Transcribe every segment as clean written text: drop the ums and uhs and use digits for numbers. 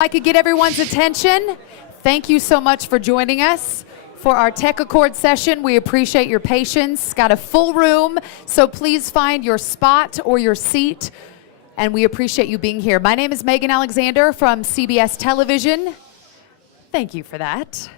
I could get everyone's attention. Thank you so much for joining us for our TechAccord session. We appreciate your patience. Got a full room, so please find your spot or your seat, and we appreciate you being here. My name is Megan Alexander from CBS Television. Thank you for that.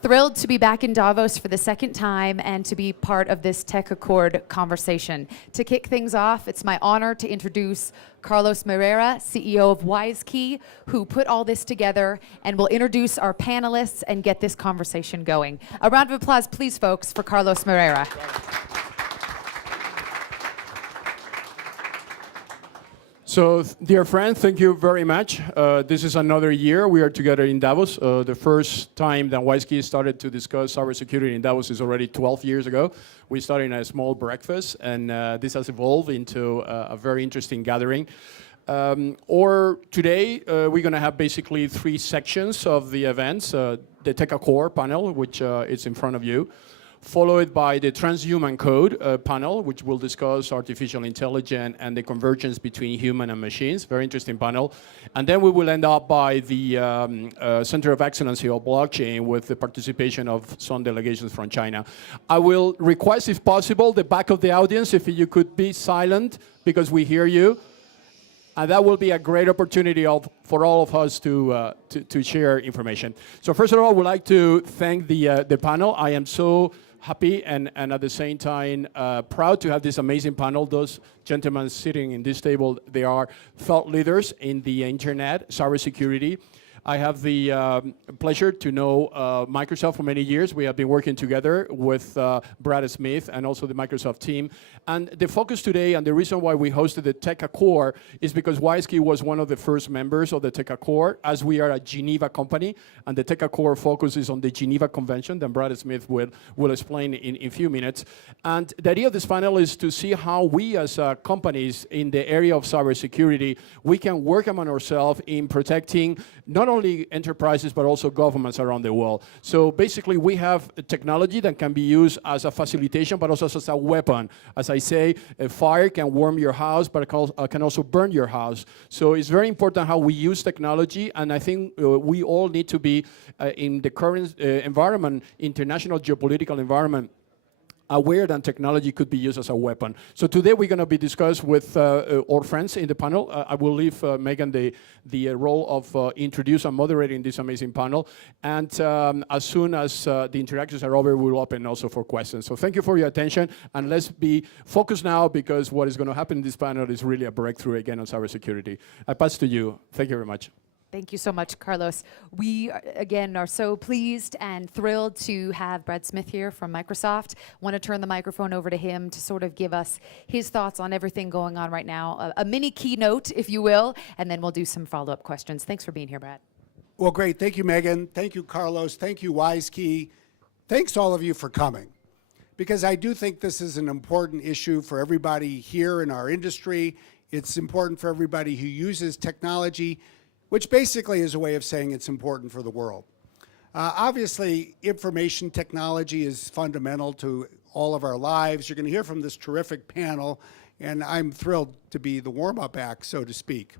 Thrilled to be back in Davos for the second time and to be part of this TechAccord conversation. To kick things off, it's my honor to introduce Carlos Moreira, CEO of WiseKey, who put all this together and will introduce our panelists and get this conversation going. A round of applause, please, folks, for Carlos Moreira. So, dear friend, thank you very much. This is another year we are together in Davos. The first time that WiseKey started to discuss cybersecurity in Davos is already 12 years ago. We started in a small breakfast, and this has evolved into a very interesting gathering. Today, we're going to have basically three sections of the events. The TechAccord panel, which is in front of you, followed by the Transhuman Code panel, which will discuss artificial intelligence and the convergence between human and machines. Very interesting panel. And then we will end up by the Center of Excellence of Blockchain with the participation of some delegations from China. I will request, if possible, the back of the audience, if you could be silent, because we hear you. And that will be a great opportunity for all of us to share information. So first of all, I would like to thank the panel. I am so happy and at the same time proud to have this amazing panel. Those gentlemen sitting in this table, they are thought leaders in the internet, cybersecurity. I have the pleasure to know Microsoft for many years. We have been working together with Brad Smith and also the Microsoft team. And the focus today, and the reason why we hosted the TechAccord, is because WiseKey was one of the first members of the TechAccord, as we are a Geneva company, and the TechAccord focuses on the Geneva Convention that Brad Smith will explain in a few minutes. And the idea of this panel is to see how we as companies in the area of cybersecurity, we can work among ourselves in protecting not only enterprises, but also governments around the world. So basically, we have a technology that can be used as a facilitation, but also as a weapon. As I say, a fire can warm your house, but it can also burn your house. So it's very important how we use technology, and I think we all need to be in the current environment, international geopolitical environment, aware that technology could be used as a weapon. So today we're going to be discussing with our friends in the panel. I will leave Megan the role of introduce and moderating this amazing panel. And as soon as the interactions are over, we'll open also for questions. So thank you for your attention. And let's be focused now, because what is going to happen in this panel is really a breakthrough again on cybersecurity. I pass to you. Thank you very much. Thank you so much, Carlos. We, again, are so pleased and thrilled to have Brad Smith here from Microsoft. Want to turn the microphone over to him to sort of give us his thoughts on everything going on right now, a mini keynote, if you will, and then we'll do some follow-up questions. Thanks for being here, Brad. Well, great. Thank you, Megan. Thank you, Carlos. Thank you, WiseKey. Thanks to all of you for coming, because I do think this is an important issue for everybody here in our industry. It's important for everybody who uses technology, which basically is a way of saying it's important for the world. Obviously, information technology is fundamental to all of our lives. You're going to hear from this terrific panel, and I'm thrilled to be the warm-up act, so to speak.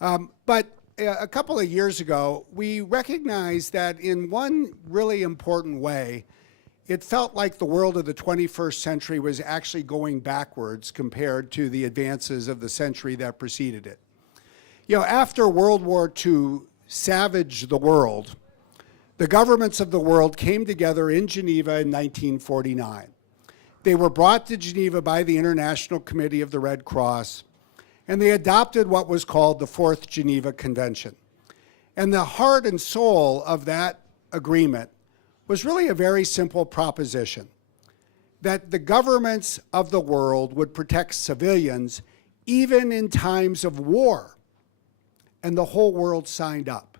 But a couple of years ago, we recognized that in one really important way, it felt like the world of the 21st century was actually going backwards compared to the advances of the century that preceded it. You know, after World War II savaged the world, the governments of the world came together in Geneva in 1949. They were brought to Geneva by the International Committee of the Red Cross, and they adopted what was called the Fourth Geneva Convention. And the heart and soul of that agreement was really a very simple proposition, that the governments of the world would protect civilians even in times of war. And the whole world signed up.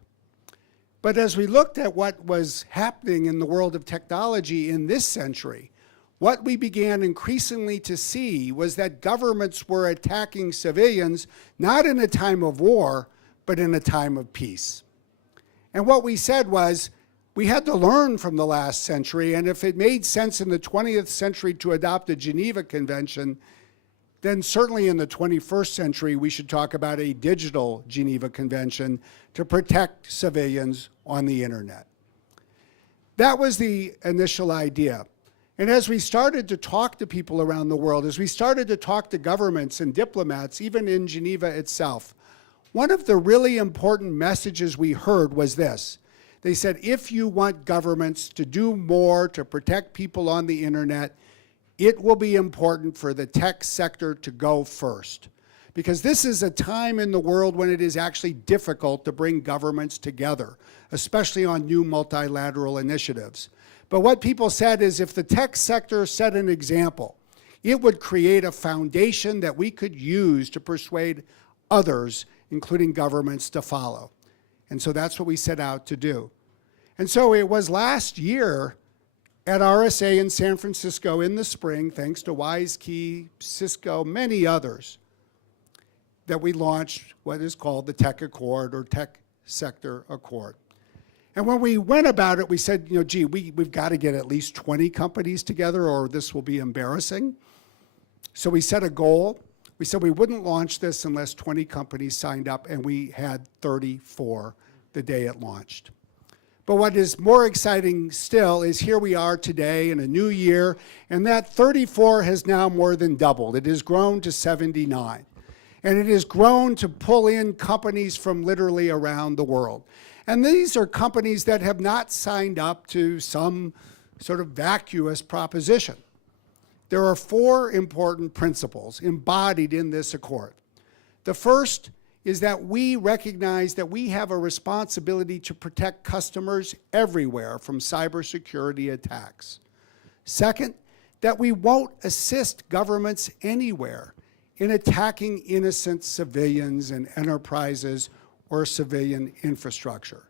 But as we looked at what was happening in the world of technology in this century, what we began increasingly to see was that governments were attacking civilians not in a time of war, but in a time of peace. And what we said was, we had to learn from the last century, and if it made sense in the 20th century to adopt the Geneva Convention, then certainly in the 21st century, we should talk about a digital Geneva Convention to protect civilians on the internet. That was the initial idea. And as we started to talk to people around the world, as we started to talk to governments and diplomats, even in Geneva itself, one of the really important messages we heard was this. They said, if you want governments to do more to protect people on the internet, it will be important for the tech sector to go first. Because this is a time in the world when it is actually difficult to bring governments together, especially on new multilateral initiatives. But what people said is if the tech sector set an example, it would create a foundation that we could use to persuade others, including governments, to follow. And so that's what we set out to do. And so it was last year at RSA in San Francisco in the spring, thanks to WiseKey, Cisco, many others, that we launched what is called the TechAccord or Tech Sector Accord. And when we went about it, we said, gee, we've got to get at least 20 companies together or this will be embarrassing. So we set a goal. We said we wouldn't launch this unless 20 companies signed up, and we had 34 the day it launched. But what is more exciting still is here we are today in a new year, and that 34 has now more than doubled. It has grown to 79. And it has grown to pull in companies from literally around the world. And these are companies that have not signed up to some sort of vacuous proposition. There are 4 important principles embodied in this accord. The first is that we recognize that we have a responsibility to protect customers everywhere from cybersecurity attacks. Second, that we won't assist governments anywhere in attacking innocent civilians and enterprises or civilian infrastructure.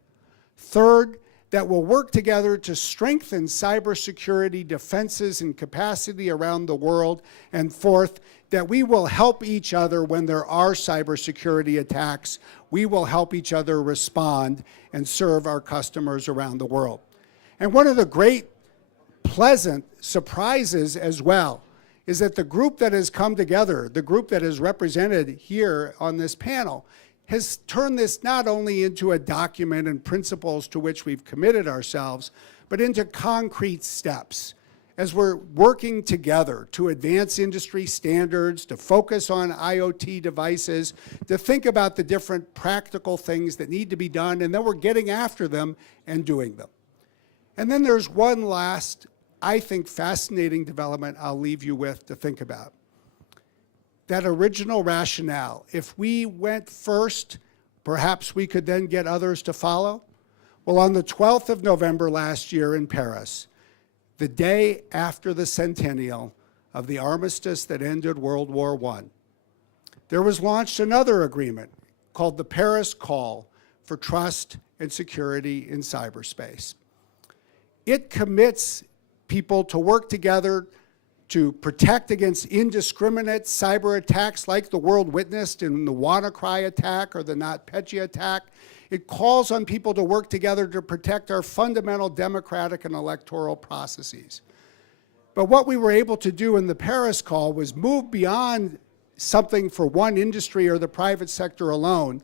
Third, that we'll work together to strengthen cybersecurity defenses and capacity around the world. And fourth, that we will help each other when there are cybersecurity attacks. We will help each other respond and serve our customers around the world. And one of the great pleasant surprises as well is that the group that has come together, the group that is represented here on this panel, has turned this not only into a document and principles to which we've committed ourselves, but into concrete steps as we're working together to advance industry standards, to focus on IoT devices, to think about the different practical things that need to be done, and then we're getting after them and doing them. And then there's one last, I think, fascinating development I'll leave you with to think about. That original rationale, if we went first, perhaps we could then get others to follow. Well, on the 12th of November last year in Paris, the day after the centennial of the armistice that ended World War I, there was launched another agreement called the Paris Call for Trust and Security in Cyberspace. It commits people to work together to protect against indiscriminate cyber attacks like the world witnessed in the WannaCry attack or the NotPetya attack. It calls on people to work together to protect our fundamental democratic and electoral processes. But what we were able to do in the Paris call was move beyond something for one industry or the private sector alone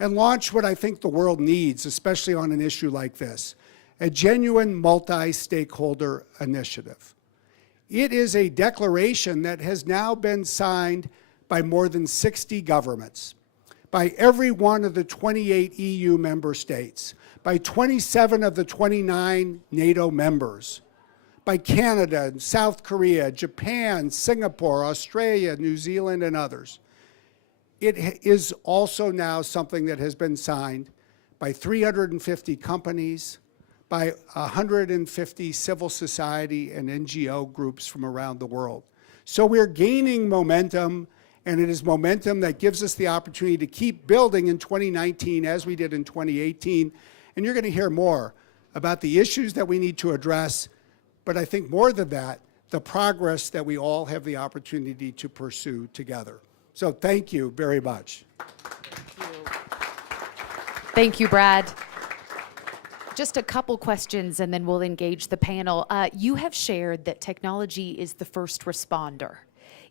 and launch what I think the world needs, especially on an issue like this, a genuine multi-stakeholder initiative. It is a declaration that has now been signed by more than 60 governments, by every one of the 28 EU member states, by 27 of the 29 NATO members, by Canada, South Korea, Japan, Singapore, Australia, New Zealand, and others. It is also now something that has been signed by 350 companies, by 150 civil society and NGO groups from around the world. So we're gaining momentum, and it is momentum that gives us the opportunity to keep building in 2019 as we did in 2018. And you're going to hear more about the issues that we need to address, but I think more than that, the progress that we all have the opportunity to pursue together. So thank you very much. Thank you, Brad. Just a couple questions and then we'll engage the panel. You have shared that technology is the first responder.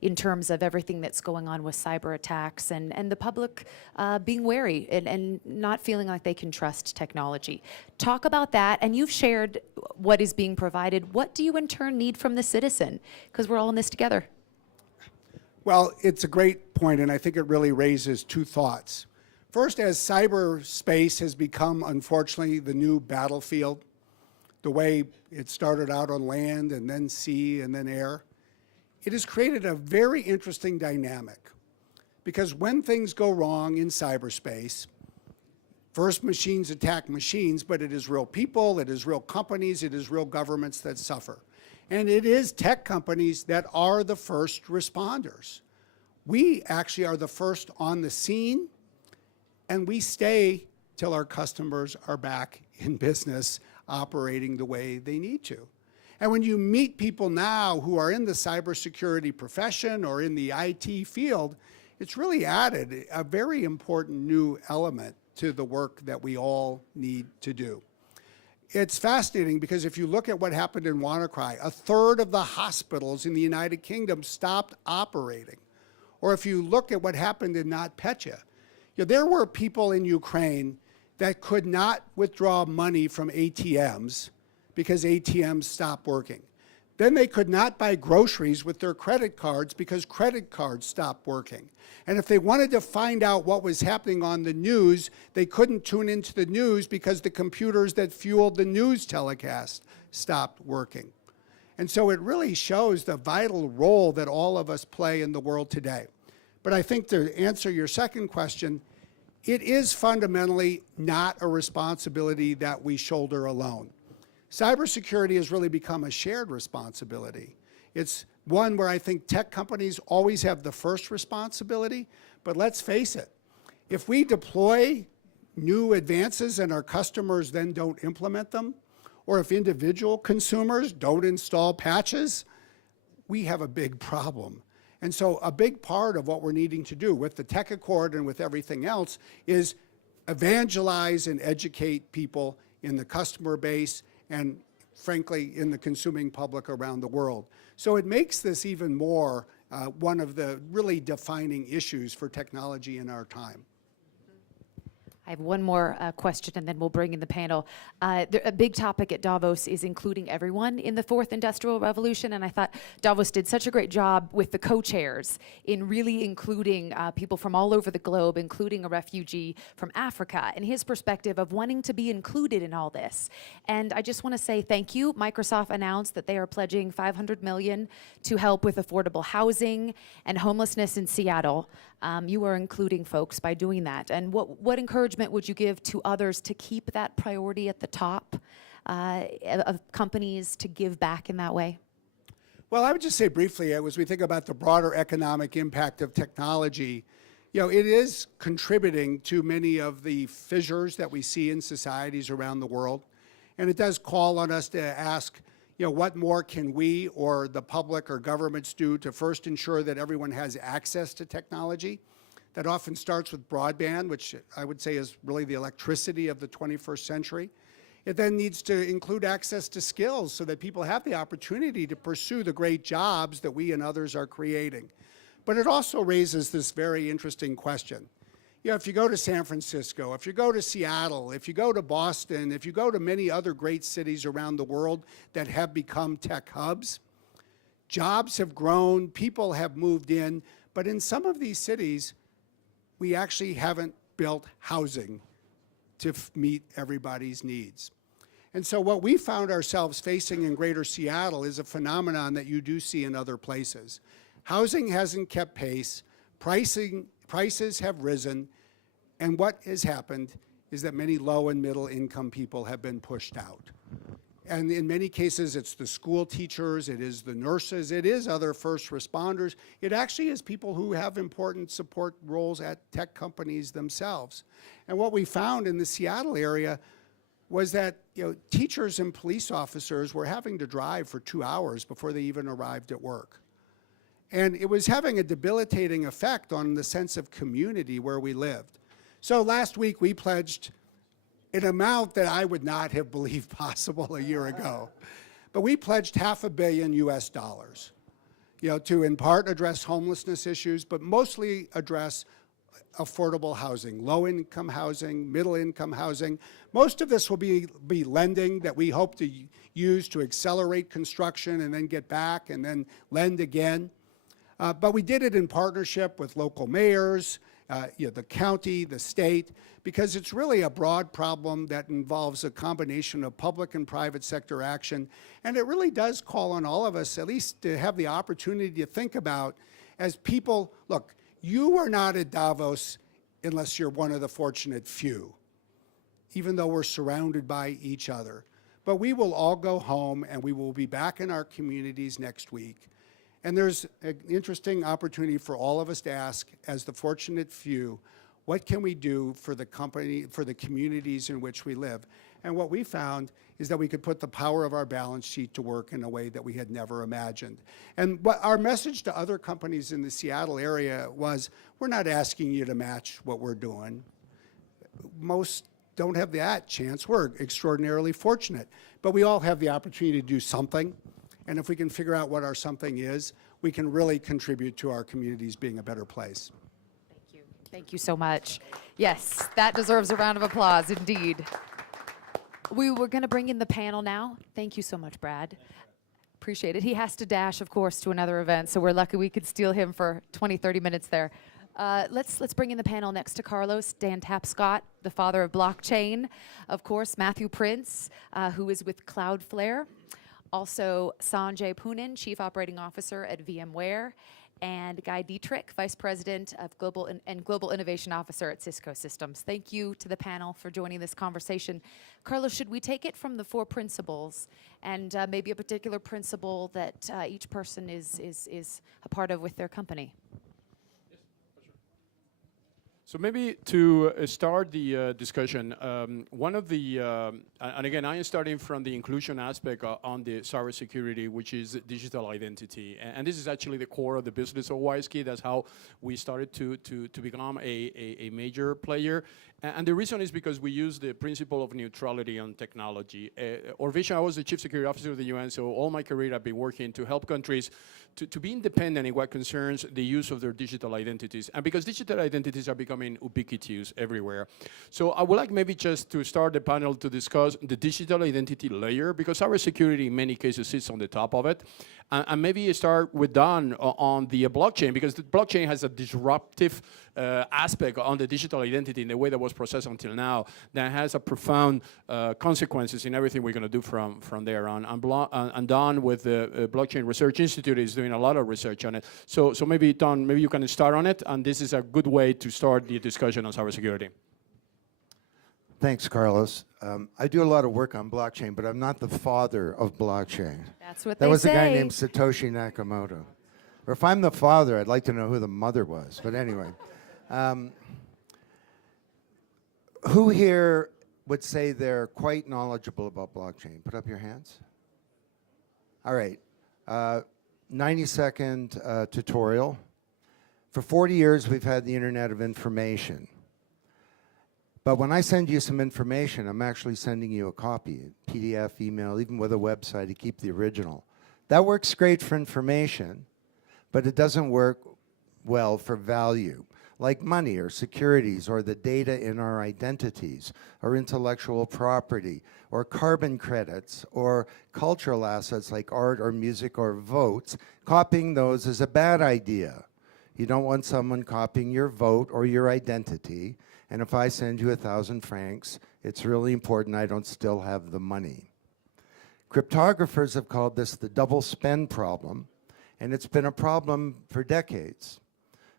in terms of everything that's going on with cyber attacks and the public being wary and not feeling like they can trust technology. Talk about that, and you've shared what is being provided. What do you in turn need from the citizen? Because we're all in this together. Well, it's a great point, and I think it really raises two thoughts. First, as cyberspace has become, unfortunately, the new battlefield, the way it started out on land and then sea and then air, it has created a very interesting dynamic. Because when things go wrong in cyberspace, first machines attack machines, but it is real people, it is real companies, it is real governments that suffer. And it is tech companies that are the first responders. We actually are the first on the scene, and we stay till our customers are back in business operating the way they need to. And when you meet people now who are in the cybersecurity profession or in the IT field, it's really added a very important new element to the work that we all need to do. It's fascinating because if you look at what happened in WannaCry, a third of the hospitals in the United Kingdom stopped operating. Or if you look at what happened in NotPetya, there were people in Ukraine that could not withdraw money from ATMs because ATMs stopped working. Then they could not buy groceries with their credit cards because credit cards stopped working. And if they wanted to find out what was happening on the news, they couldn't tune into the news because the computers that fueled the news telecast stopped working. And so it really shows the vital role that all of us play in the world today. But I think to answer your second question, it is fundamentally not a responsibility that we shoulder alone. Cybersecurity has really become a shared responsibility. It's one where I think tech companies always have the first responsibility, but let's face it, if we deploy new advances and our customers then don't implement them, or if individual consumers don't install patches, we have a big problem. And so a big part of what we're needing to do with the TechAccord and with everything else is evangelize and educate people in the customer base and frankly in the consuming public around the world. So it makes this even more one of the really defining issues for technology in our time. I have one more question, and then we'll bring in the panel. A big topic at Davos is including everyone in the fourth industrial revolution, and I thought Davos did such a great job with the co-chairs in really including people from all over the globe, including a refugee from Africa, and his perspective of wanting to be included in all this. And I just want to say thank you. Microsoft announced that they are pledging $500 million to help with affordable housing and homelessness in Seattle. You are including folks by doing that. And what encouragement would you give to others to keep that priority at the top of companies to give back in that way? Well, I would just say briefly, as we think about the broader economic impact of technology, it is contributing to many of the fissures that we see in societies around the world. And it does call on us to ask, what more can we or the public or governments do to first ensure that everyone has access to technology? That often starts with broadband, which I would say is really the electricity of the 21st century. It then needs to include access to skills so that people have the opportunity to pursue the great jobs that we and others are creating. But it also raises this very interesting question. If you go to San Francisco, if you go to Seattle, if you go to Boston, if you go to many other great cities around the world that have become tech hubs, jobs have grown, people have moved in, but in some of these cities, we actually haven't built housing to meet everybody's needs. And so what we found ourselves facing in Greater Seattle is a phenomenon that you do see in other places. Housing hasn't kept pace, prices have risen, and what has happened is that many low and middle income people have been pushed out. And in many cases, it's the school teachers, it is the nurses, it is other first responders. It actually is people who have important support roles at tech companies themselves. And what we found in the Seattle area was that teachers and police officers were having to drive for 2 hours before they even arrived at work. And it was having a debilitating effect on the sense of community where we lived. So last week we pledged an amount that I would not have believed possible a year ago. But we pledged $500 million US. to in part address homelessness issues, but mostly address affordable housing, low-income housing, middle-income housing. Most of this will be lending that we hope to use to accelerate construction and then get back and then lend again. But we did it in partnership with local mayors, the county, the state, because it's really a broad problem that involves a combination of public and private sector action. And it really does call on all of us, at least to have the opportunity to think about as people, look, you are not at Davos unless you're one of the fortunate few, even though we're surrounded by each other. But we will all go home and we will be back in our communities next week. And there's an interesting opportunity for all of us to ask, as the fortunate few, what can we do for the communities in which we live? And what we found is that we could put the power of our balance sheet to work in a way that we had never imagined. And what our message to other companies in the Seattle area was, we're not asking you to match what we're doing. Most don't have that chance. We're extraordinarily fortunate. But we all have the opportunity to do something. And if we can figure out what our something is, we can really contribute to our communities being a better place. Thank you. Thank you so much. Yes, that deserves a round of applause, indeed. We were going to bring in the panel now. Thank you so much, Brad. Appreciate it. He has to dash, of course, to another event, so we're lucky we could steal him for 20, 30 minutes there. Let's bring in the panel next to Carlos, Dan Tapscott, the father of blockchain. Of course, Matthew Prince, who is with Cloudflare. Also, Sanjay Poonen, Chief Operating Officer at VMware, and Guy Dietrich, Vice President of Global Innovation Officer at Cisco Systems. Thank you to the panel for joining this conversation. Carlos, should we take it from the four principles and maybe a particular principle that each person is a part of with their company? So maybe to start the discussion, one of the, and again, I am starting from the inclusion aspect on the cybersecurity, which is digital identity. And this is actually the core of the business of WiseKey. That's how we started to become a major player. And the reason is because we use the principle of neutrality on technology. Our vision, I was the Chief Security Officer of the UN, so all my career I've been working to help countries to be independent in what concerns the use of their digital identities. And because digital identities are becoming ubiquitous everywhere. So I would like maybe just to start the panel to discuss the digital identity layer, because cybersecurity in many cases sits on the top of it. And maybe start with Don on the blockchain, because the blockchain has a disruptive aspect on the digital identity in the way that was processed until now that has a profound consequences in everything we're going to do from there on. And Don with the Blockchain Research Institute is doing a lot of research on it. So maybe Don, maybe you can start on it, and this is a good way to start the discussion on cybersecurity. Thanks, Carlos. I do a lot of work on blockchain, but I'm not the father of blockchain. That's what that they was say. A guy named Satoshi Nakamoto. Or if I'm the father, I'd like to know who the mother was. But anyway, who here would say they're quite knowledgeable about blockchain? Put up your hands. All right. 90-second tutorial. For 40 years, we've had the Internet of Information. But when I send you some information, I'm actually sending you a copy, PDF, email, even with a website to keep the original. That works great for information, but it doesn't work well for value, like money or securities or the data in our identities or intellectual property or carbon credits or cultural assets like art or music or votes. Copying those is a bad idea. You don't want someone copying your vote or your identity. And if I send you 1,000 francs, it's really important I don't still have the money. Cryptographers have called this the double spend problem, and it's been a problem for decades.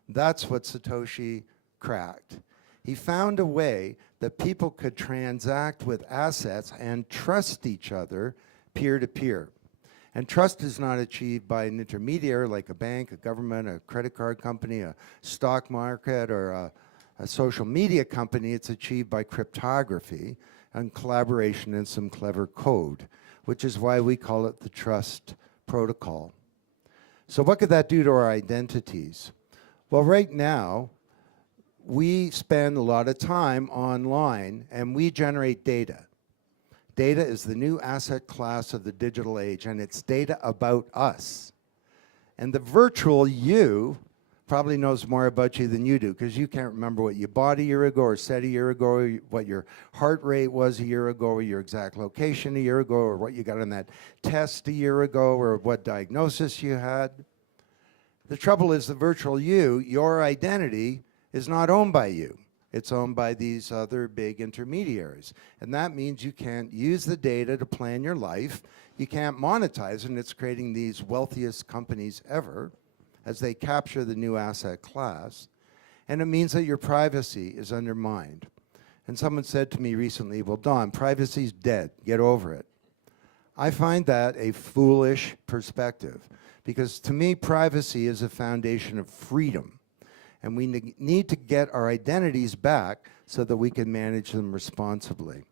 That's what Satoshi cracked. He found a way that people could transact with assets and trust each other peer-to-peer. And trust is not achieved by an intermediary like a bank, a government, a credit card company, a stock market, or a social media company. It's achieved by cryptography and collaboration and some clever code, which is why we call it the trust protocol. So what could that do to our identities? Well, right now, we spend a lot of time online and we generate data. Data is the new asset class of the digital age, and it's data about us. And the virtual you probably knows more about you than you do, because you can't remember what you bought a year ago or said a year ago, or what your heart rate was a year ago, or your exact location a year ago, or what you got on that test a year ago, or what diagnosis you had. The trouble is the virtual you, your identity, is not owned by you. It's owned by these other big intermediaries. And that means you can't use the data to plan your life. You can't monetize it, and it's creating these wealthiest companies ever as they capture the new asset class. And it means that your privacy is undermined. And someone said to me recently, well, Don, privacy's dead. Get over it. I find that a foolish perspective, because to me, privacy is a foundation of freedom. And we need to get our identities back so that we can manage them responsibly.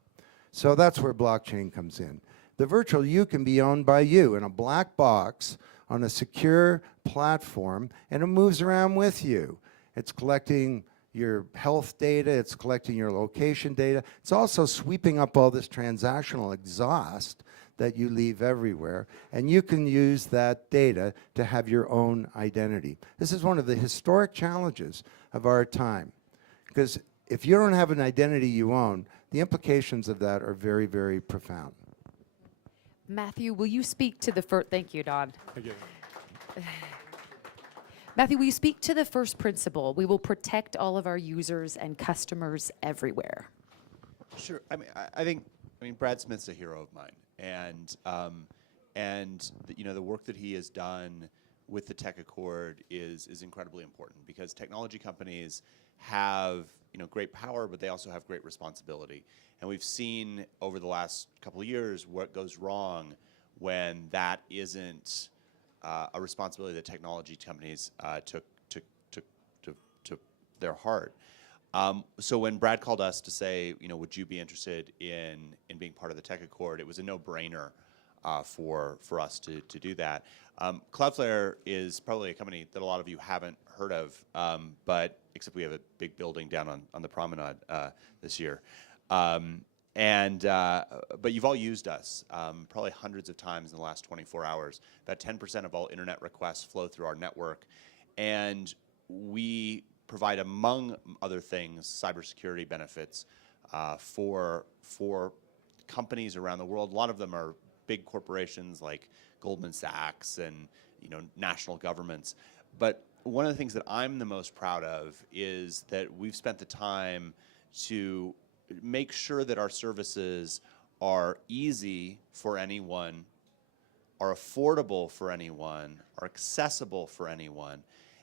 So that's where blockchain comes in. The virtual you can be owned by you in a black box on a secure platform, and it moves around with you. It's collecting your health data, it's collecting your location data. It's also sweeping up all this transactional exhaust that you leave everywhere, and you can use that data to have your own identity. This is one of the historic challenges of our time, because if you don't have an identity you own, the implications of that are very, very profound. Matthew, will you speak to the first? Thank you, Don. Thank you. Matthew, will you speak to the first principle? We will protect all of our users and customers everywhere. Sure. I think Brad Smith's a hero of mine, and the work that he has done with the TechAccord is incredibly important, because technology companies have great power, but they also have great responsibility. And we've seen over the last couple of years what goes wrong when that isn't a responsibility that technology companies took to their heart. So when Brad called us to say, would you be interested in being part of the TechAccord, it was a no-brainer for us to do that. Cloudflare is probably a company that a lot of you haven't heard of, but except we have a big building down on the promenade this year. But you've all used us probably hundreds of times in the last 24 hours. About 10% of all internet requests flow through our network, and we provide, among other things, cybersecurity benefits for companies around the world. A lot of them are big corporations like Goldman Sachs and national governments. But one of the things that I'm the most proud of is that we've spent the time to make sure that our services are easy for anyone, are affordable for anyone, are accessible for anyone.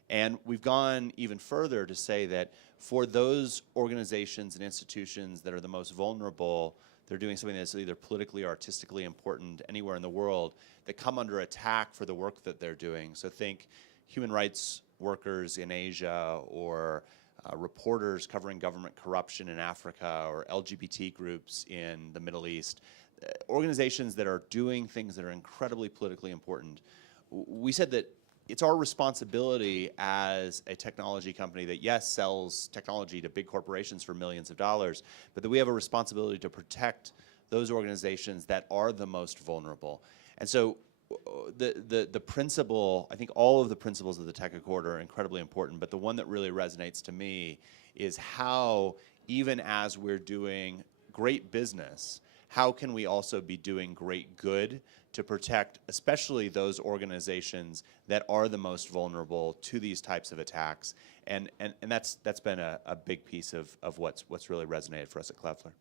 And we've gone even further to say that for those organizations and institutions that are the most vulnerable, they're doing something that's either politically or artistically important anywhere in the world, that come under attack for the work that they're doing. So think human rights workers in Asia, or reporters covering government corruption in Africa, or LGBT groups in the Middle East, organizations that are doing things that are incredibly politically important. We said that it's our responsibility as a technology company that, yes, sells technology to big corporations for millions of dollars, but that we have a responsibility to protect those organizations that are the most vulnerable. And so the principle, I think all of the principles of the TechAccord are incredibly important, but the one that really resonates to me is how, even as we're doing great business, how can we also be doing great good to protect especially those organizations that are the most vulnerable to these types of attacks? And that's been a big piece of what's really resonated for us at Cloudflare.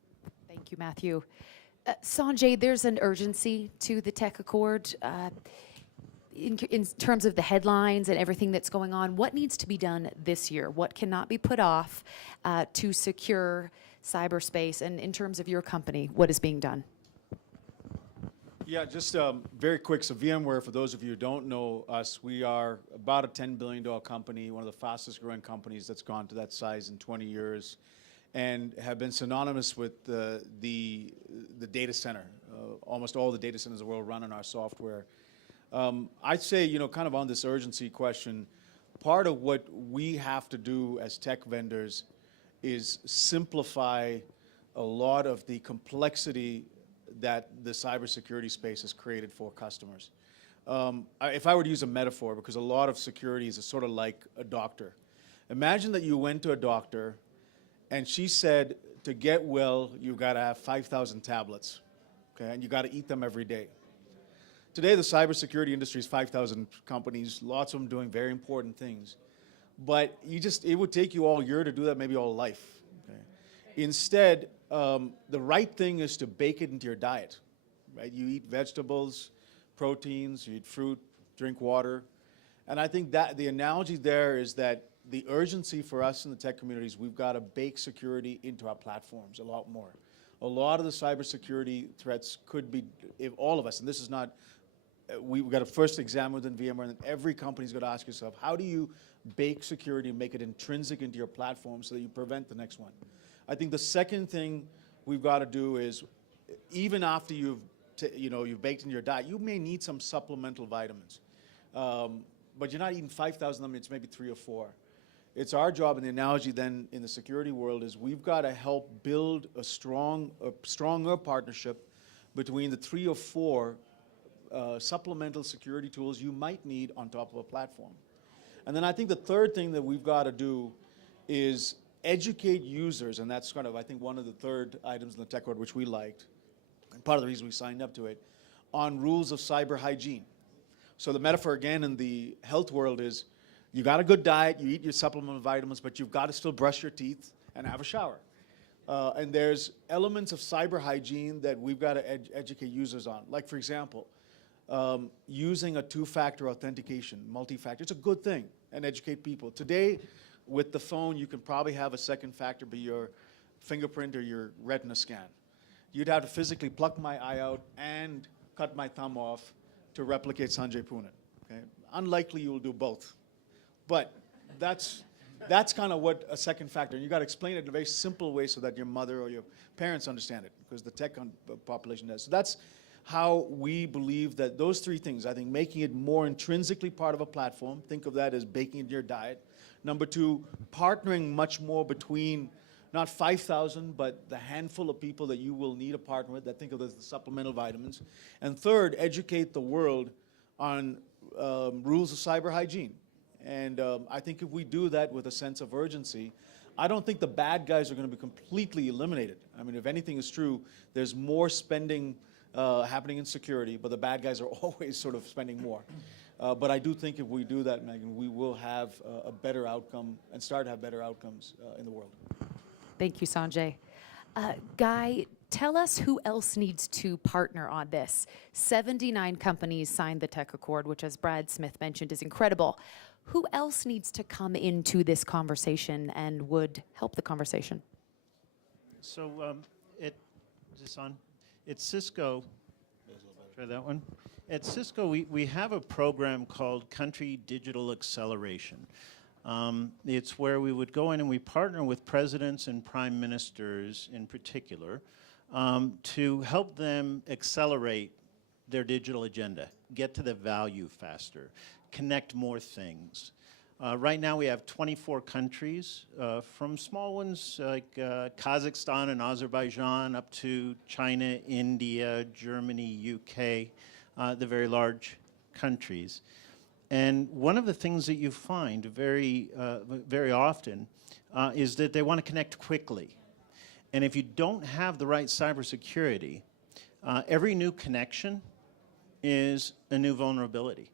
Thank you, Matthew. Sanjay, there's an urgency to the TechAccord in terms of the headlines and everything that's going on. What needs to be done this year? What cannot be put off to secure cyberspace? And in terms of your company, what is being done? Yeah, just very quick. So VMware, for those of you who don't know us, we are about a $10 billion company, one of the fastest growing companies that's gone to that size in 20 years, and have been synonymous with the data center. Almost all the data centers in the world run on our software. I'd say, kind of on this urgency question, part of what we have to do as tech vendors is simplify a lot of the complexity that the cybersecurity space has created for customers. If I were to use a metaphor, because a lot of securities is sort of like a doctor. Imagine that you went to a doctor and she said, to get well, you've got to have 5,000 tablets, okay? And you got to eat them every day. Today, the cybersecurity industry is 5,000 companies, lots of them doing very important things. But it would take you all year to do that, maybe all life. Okay? Instead, the right thing is to bake it into your diet, right? You eat vegetables, proteins, you eat fruit, drink water. And I think that the analogy there is that the urgency for us in the tech communities, we've got to bake security into our platforms a lot more. A lot of the cybersecurity threats could be, if all of us, and this is not, we've got to first examine within VMware, and every company's got to ask yourself, how do you bake security and make it intrinsic into your platform so that you prevent the next one? I think the second thing we've got to do is, even after you've baked into your diet, you may need some supplemental vitamins. But you're not eating 5,000 of them, it's maybe 3 or 4. It's our job, and the analogy then in the security world is we've got to help build a stronger partnership between the 3 or 4 supplemental security tools you might need on top of a platform. And then I think the third thing that we've got to do is educate users, and that's kind of, I think, one of the third items in the TechAccord which we liked, and part of the reason we signed up to it, on rules of cyber hygiene. So the metaphor again in the health world is you got a good diet, you eat your supplemental vitamins, but you've got to still brush your teeth and have a shower. And there's elements of cyber hygiene that we've got to educate users on. Like, for example, using a 2-factor authentication, multi-factor. It's a good thing, and educate people. Today, with the phone, you can probably have a second factor be your fingerprint or your retina scan. You'd have to physically pluck my eye out and cut my thumb off to replicate Sanjay Punan. Okay? Unlikely you will do both. But that's kind of what a second factor, and you got to explain it in a very simple way so that your mother or your parents understand it, because the tech population does. So that's how we believe that those 3 things, I think making it more intrinsically part of a platform, think of that as baking into your diet. Number 2, partnering much more between not 5,000, but the handful of people that you will need a partner with, that think of as the supplemental vitamins. And third, educate the world on rules of cyber hygiene. And I think if we do that with a sense of urgency, I don't think the bad guys are going to be completely eliminated. I mean, if anything is true, there's more spending happening in security, but the bad guys are always sort of spending more. But I do think if we do that, Megan, we will have a better outcome and start to have better outcomes in the world. Thank you, Sanjay. Guy, tell us who else needs to partner on this. 79 companies signed the TechAccord, which, as Brad Smith mentioned, is incredible. Who else needs to come into this conversation and would help the conversation? So, is this on? At Cisco, try that one. At Cisco, we have a program called Country Digital Acceleration. It's where we would go in and we partner with presidents and prime ministers in particular to help them accelerate their digital agenda, get to the value faster, connect more things. Right now we have 24 countries, from small ones like Kazakhstan and Azerbaijan up to China, India, Germany, UK, the very large countries. And one of the things that you find very often is that they want to connect quickly. And if you don't have the right cybersecurity, every new connection is a new vulnerability.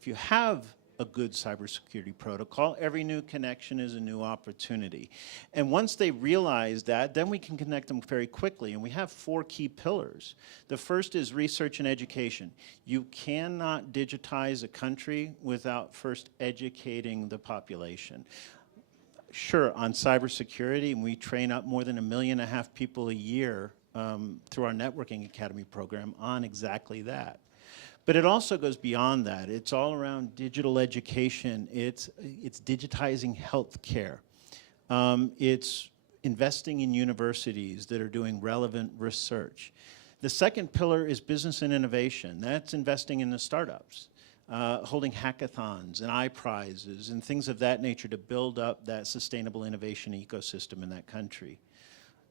If you have a good cybersecurity protocol, every new connection is a new opportunity. And once they realize that, then we can connect them very quickly. And we have 4 key pillars. The first is research and education. You cannot digitize a country without first educating the population. Sure, on cybersecurity, we train up more than 1.5 million people a year through our Networking Academy program on exactly that. But it also goes beyond that. It's all around digital education. It's digitizing healthcare. It's investing in universities that are doing relevant research. The second pillar is business and innovation. That's investing in the startups, holding hackathons and iPrizes and things of that nature to build up that sustainable innovation ecosystem in that country.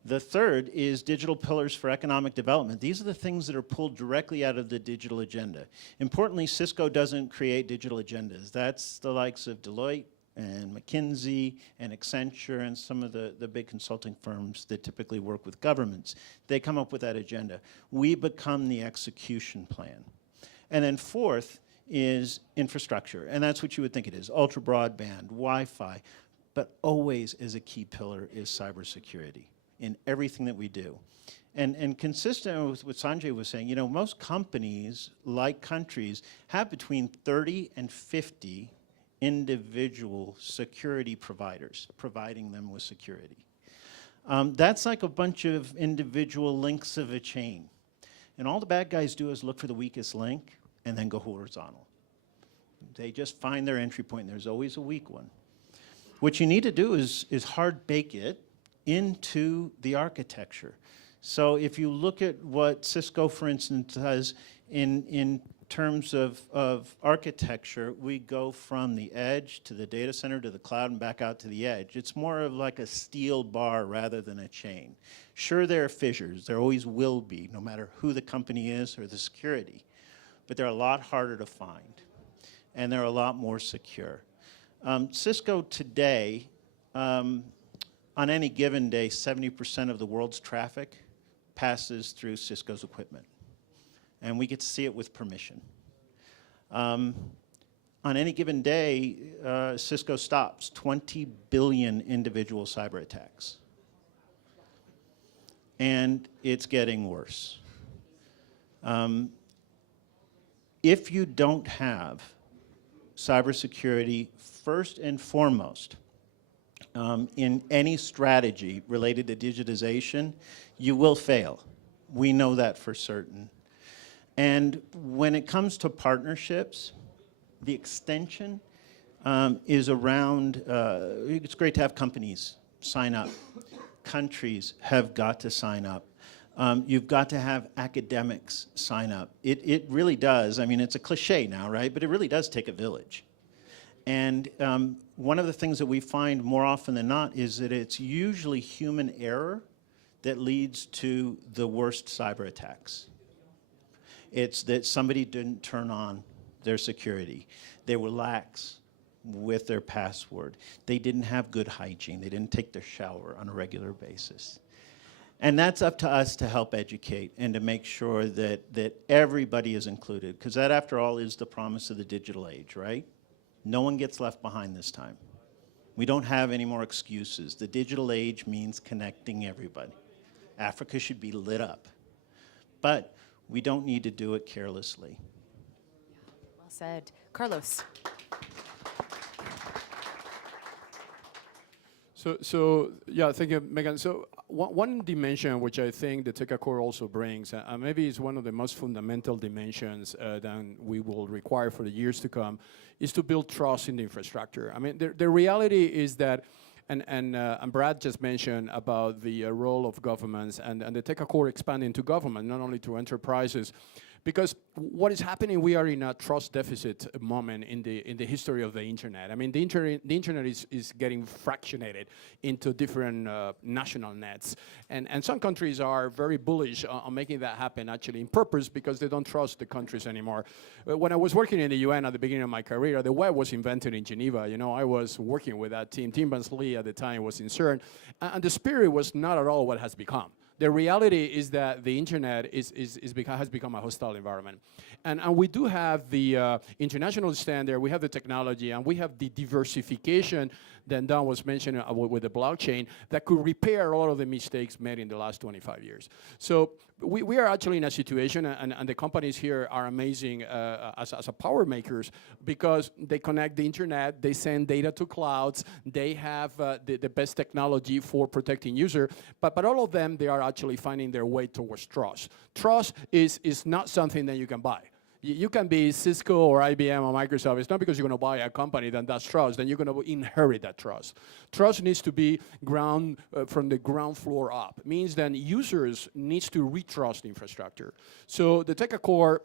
The third is digital pillars for economic development. These are the things that are pulled directly out of the digital agenda. Importantly, Cisco doesn't create digital agendas. That's the likes of Deloitte and McKinsey and Accenture and some of the big consulting firms that typically work with governments. They come up with that agenda. We become the execution plan. And then fourth is infrastructure, and that's what you would think it is, ultra broadband, Wi-Fi, but always as a key pillar is cybersecurity in everything that we do. And consistent with what Sanjay was saying, you know, most companies, like countries, have between 30 and 50 individual security providers providing them with security. That's like a bunch of individual links of a chain. And all the bad guys do is look for the weakest link and then go horizontal. They just find their entry point, and there's always a weak one. What you need to do is hard bake it into the architecture. So if you look at what Cisco, for instance, does in terms of architecture, we go from the edge to the data center to the cloud and back out to the edge. It's more of like a steel bar rather than a chain. Sure, there are fissures. There always will be, no matter who the company is or the security. But they're a lot harder to find, and they're a lot more secure. Cisco today, on any given day, 70% of the world's traffic passes through Cisco's equipment. And we get to see it with permission. On any given day, Cisco stops 20 billion individual cyber attacks. And it's getting worse. If you don't have cybersecurity first and foremost in any strategy related to digitization, you will fail. We know that for certain. And when it comes to partnerships, the extension is around, it's great to have companies sign up. Countries have got to sign up. You've got to have academics sign up. It really does. I mean, it's a cliche now, right? But it really does take a village. And one of the things that we find more often than not is that it's usually human error that leads to the worst cyber attacks. It's that somebody didn't turn on their security. They were lax with their password. They didn't have good hygiene. They didn't take their shower on a regular basis. And that's up to us to help educate and to make sure that everybody is included, because that, after all, is the promise of the digital age, right? No one gets left behind this time. We don't have any more excuses. The digital age means connecting everybody. Africa should be lit up. But we don't need to do it carelessly. Well said. Carlos. So yeah, thank you, Megan. So one dimension which I think the TechAccord also brings, and maybe it's one of the most fundamental dimensions that we will require for the years to come, is to build trust in the infrastructure. I mean, the reality is that, and Brad just mentioned about the role of governments and the TechAccord expanding to government, not only to enterprises. Because what is happening, we are in a trust deficit moment in the history of the internet. I mean, the internet is getting fractionated into different national nets. And some countries are very bullish on making that happen, actually, in purpose, because they don't trust the countries anymore. When I was working in the UN at the beginning of my career, the web was invented in Geneva. You know, I was working with that team. Tim Berners-Lee at the time was in CERN. And the spirit was not at all what has become. The reality is that the internet has become a hostile environment. And we do have the international standard, we have the technology, and we have the diversification that Don was mentioning with the blockchain that could repair a lot of the mistakes made in the last 25 years. So we are actually in a situation, and the companies here are amazing as a power makers, because they connect the internet, they send data to clouds, they have the best technology for protecting user, but all of them, they are actually finding their way towards trust. Trust is not something that you can buy. You can be Cisco or IBM or Microsoft. It's not because you're going to buy a company that does trust, then you're going to inherit that trust. Trust needs to be from the ground floor up. It means that users needs to retrust infrastructure. So the TechAccord,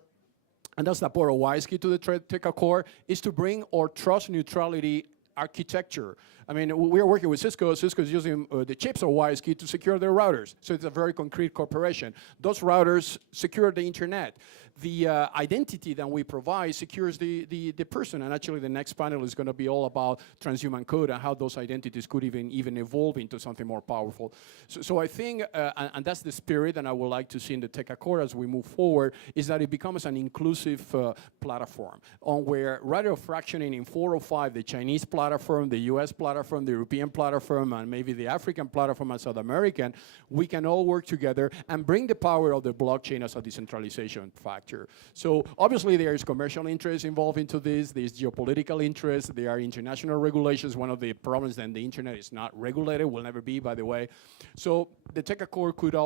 and that's the Poro Wisely to the TechAccord, is to bring our trust neutrality architecture I mean, we are working with Cisco. Cisco is using the chips of WiseKey to secure their routers. So it's a very concrete cooperation. Those routers secure the internet. The identity that we provide secures the person. And actually, the next panel is going to be all about transhuman code and how those identities could even evolve into something more powerful. So I think, and that's the spirit that I would like to see in the TechAccord as we move forward, is that it becomes an inclusive platform on where, rather than fractioning in 4 or 5, the Chinese platform, the US platform, the European platform, and maybe the African platform and South American, we can all work together and bring the power of the blockchain as a decentralization factor. So obviously there is commercial interest involved into this, there's geopolitical interest, there are international regulations. One of the problems then the internet is not regulated, will never be, by the way. So the TechAccord could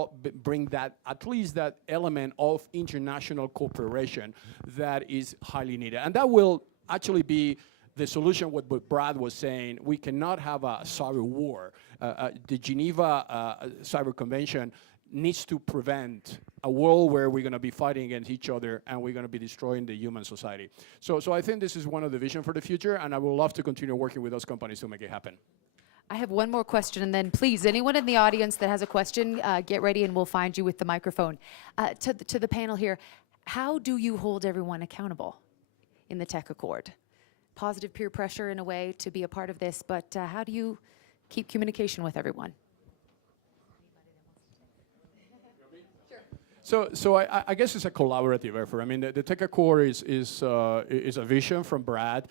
bring that, at least that element of international cooperation that is highly needed. And that will actually be the solution, what Brad was saying. We cannot have a cyber war. The Geneva Cyber Convention needs to prevent a world where we're going to be fighting against each other and we're going to be destroying the human society. So I think this is one of the vision for the future, and I would love to continue working with those companies to make it happen. I have one more question, and then please, anyone in the audience that has a question, get ready and we'll find you with the microphone. To the panel here, how do you hold everyone accountable in the TechAccord? Positive peer pressure in a way to be a part of this, but how do you keep communication with everyone? So I guess it's a collaborative effort. I mean, the TechAccord is a vision from Brad,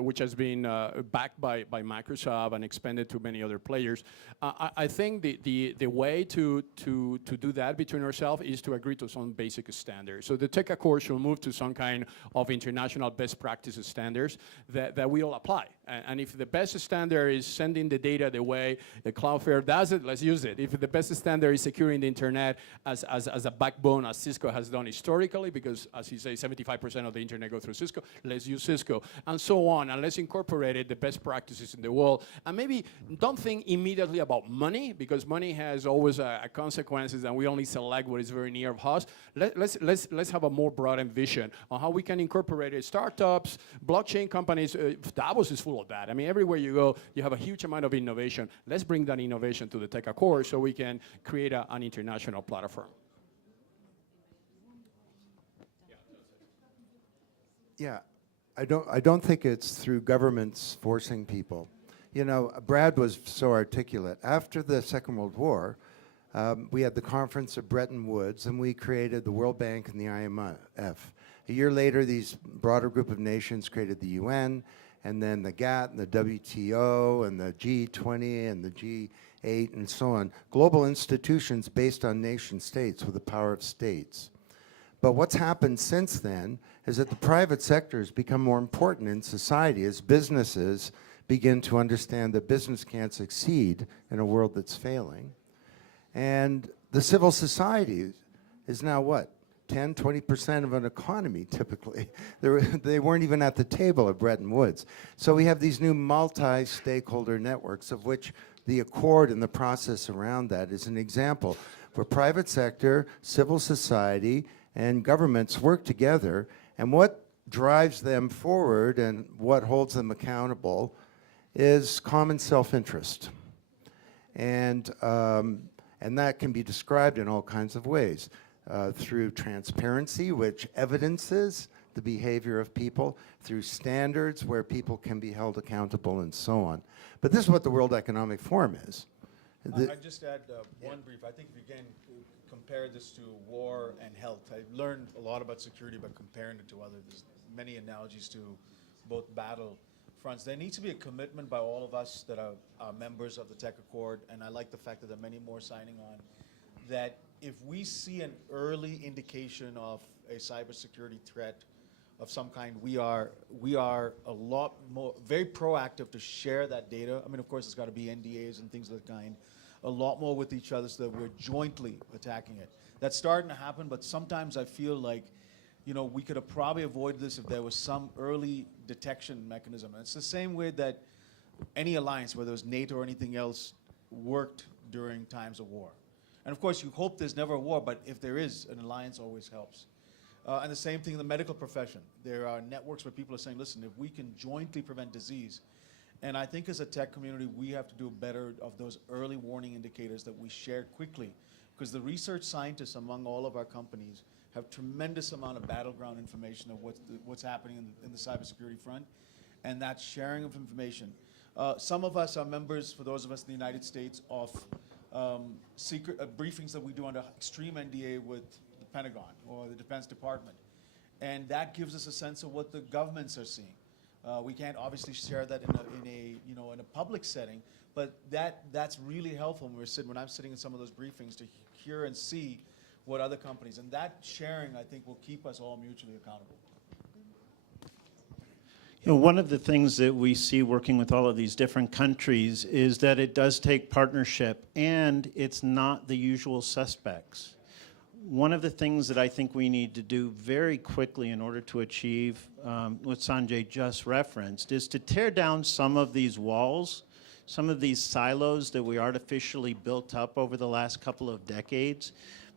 which has been backed by Microsoft and expanded to many other players. I think the way to do that between ourselves is to agree to some basic standards. So the TechAccord should move to some kind of international best practices standards that we all apply. And if the best standard is sending the data the way the Cloudflare does it, let's use it. If the best standard is securing the internet as a backbone, as Cisco has done historically, because as you say, 75% of the internet go through Cisco, let's use Cisco, and so on. And let's incorporate it, the best practices in the world. And maybe don't think immediately about money, because money has always consequences, and we only select what is very near of us. Let's have a more broad vision on how we can incorporate it. Startups, blockchain companies. Davos is full of that. I mean, everywhere you go, you have a huge amount of innovation. Let's bring that innovation to the TechAccord so we can create an international platform. Yeah, I don't think it's through governments forcing people. You know, Brad was so articulate. After the Second World War, we had the Conference of Bretton Woods, and we created the World Bank and the IMF. A year later, these broader group of nations created the UN, and then the GATT, and the WTO, and the G20, and the G8, and so on. Global institutions based on nation states with the power of states. But what's happened since then is that the private sector has become more important in society as businesses begin to understand that business can't succeed in a world that's failing. And the civil society is now what? 10, 20% of an economy, typically. They weren't even at the table at Bretton Woods. So we have these new multi-stakeholder networks, of which the Accord and the process around that is an example, where private sector, civil society, and governments work together, and what drives them forward and what holds them accountable is common self-interest. And that can be described in all kinds of ways. Through transparency, which evidences the behavior of people, through standards where people can be held accountable, and so on. But this is what the World Economic Forum is. I'd just add one brief. I think, again, compare this to war and health. I learned a lot about security by comparing it to others. There's many analogies to both battle fronts. There needs to be a commitment by all of us that are members of the TechAccord, and I like the fact that there are many more signing on, that if we see an early indication of a cybersecurity threat of some kind, we are a lot more, very proactive to share that data. I mean, of course, it's got to be NDAs and things of that kind, a lot more with each other so that we're jointly attacking it. That's starting to happen, but sometimes I feel like, you know, we could have probably avoided this if there was some early detection mechanism. And it's the same way that any alliance, whether it's NATO or anything else, worked during times of war. And of course, you hope there's never a war, but if there is, an alliance always helps. And the same thing in the medical profession. There are networks where people are saying, listen, if we can jointly prevent disease, And I think as a tech community, we have to do better of those early warning indicators that we share quickly, because the research scientists among all of our companies have tremendous amount of battleground information of what's happening in the cybersecurity front, and that sharing of information. Some of us are members, for those of us in the United States, of secret briefings that we do under extreme NDA with the Pentagon or the Defense Department, and that gives us a sense of what the governments are seeing. We can't obviously share that in a public setting, but that's really helpful when I'm sitting in some of those briefings to hear and see what other companies, and that sharing, I think, will keep us all mutually accountable. You know, one of the things that we see working with all of these different countries is that it does take partnership, and it's not the usual suspects. One of the things that I think we need to do very quickly in order to achieve what Sanjay just referenced is to tear down some of these walls, some of these silos that we artificially built up over the last couple of decades,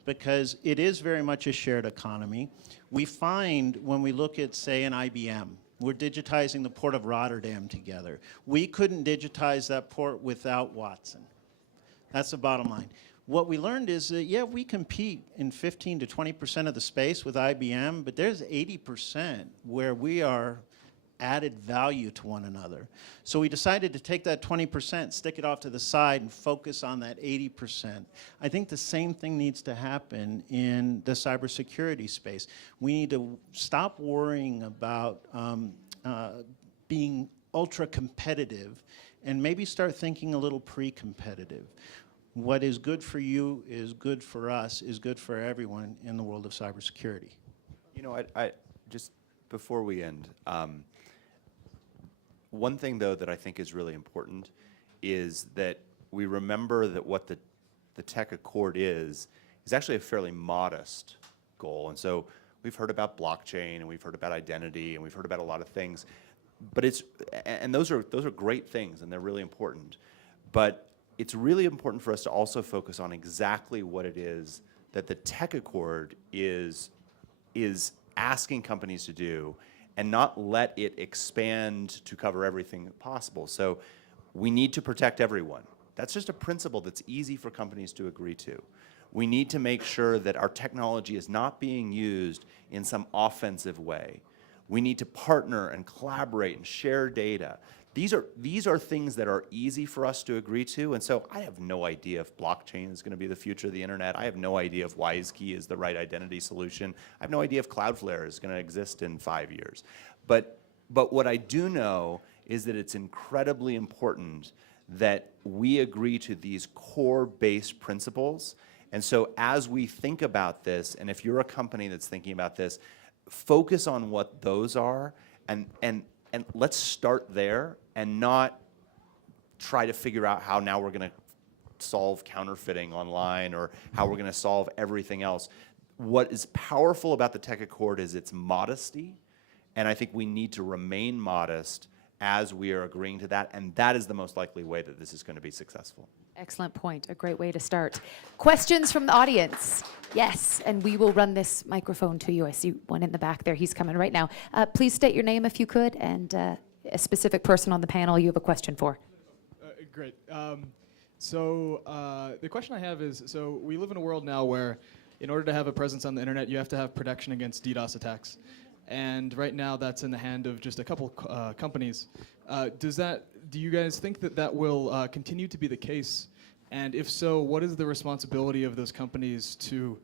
because it is very much a shared economy. We find when we look at, say, an IBM, we're digitizing the port of Rotterdam together. We couldn't digitize that port without Watson. That's the bottom line. What we learned is that, yeah, we compete in 15 to 20% of the space with IBM, but there's 80% where we are added value to one another. So we decided to take that 20%, stick it off to the side, and focus on that 80%. I think the same thing needs to happen in the cybersecurity space. We need to stop worrying about being ultra competitive and maybe start thinking a little pre-competitive. What is good for you is good for us, is good for everyone in the world of cybersecurity. You know, I just before we end, one thing though that I think is really important is that we remember that what the TechAccord is actually a fairly modest goal. And so we've heard about blockchain, and we've heard about identity, and we've heard about a lot of things, but those are great things, and they're really important. But it's really important for us to also focus on exactly what it is that the TechAccord is asking companies to do, and not let it expand to cover everything possible. So we need to protect everyone. That's just a principle that's easy for companies to agree to. We need to make sure that our technology is not being used in some offensive way. We need to partner and collaborate and share data. These are things that are easy for us to agree to, and so I have no idea if blockchain is going to be the future of the internet. I have no idea if WiseKey is the right identity solution. I have no idea if Cloudflare is going to exist in 5 years. But what I do know is that it's incredibly important that we agree to these core-based principles. And so as we think about this, and if you're a company that's thinking about this, focus on what those are, and let's start there and not try to figure out how now we're going to solve counterfeiting online or how we're going to solve everything else. What is powerful about the TechAccord is its modesty, and I think we need to remain modest as we are agreeing to that, and that is the most likely way that this is going to be successful. Excellent point. A great way to start. Questions from the audience? Yes, and we will run this microphone to you. I see one in the back there. He's coming right now. Please state your name if you could, and a specific person on the panel you have a question for. Great. The question I have is, so we live in a world now where in order to have a presence on the internet, you have to have protection against DDoS attacks. And right now that's in the hand of just a couple companies. Do you guys think that that will continue to be the case? And if so, what is the responsibility of those companies to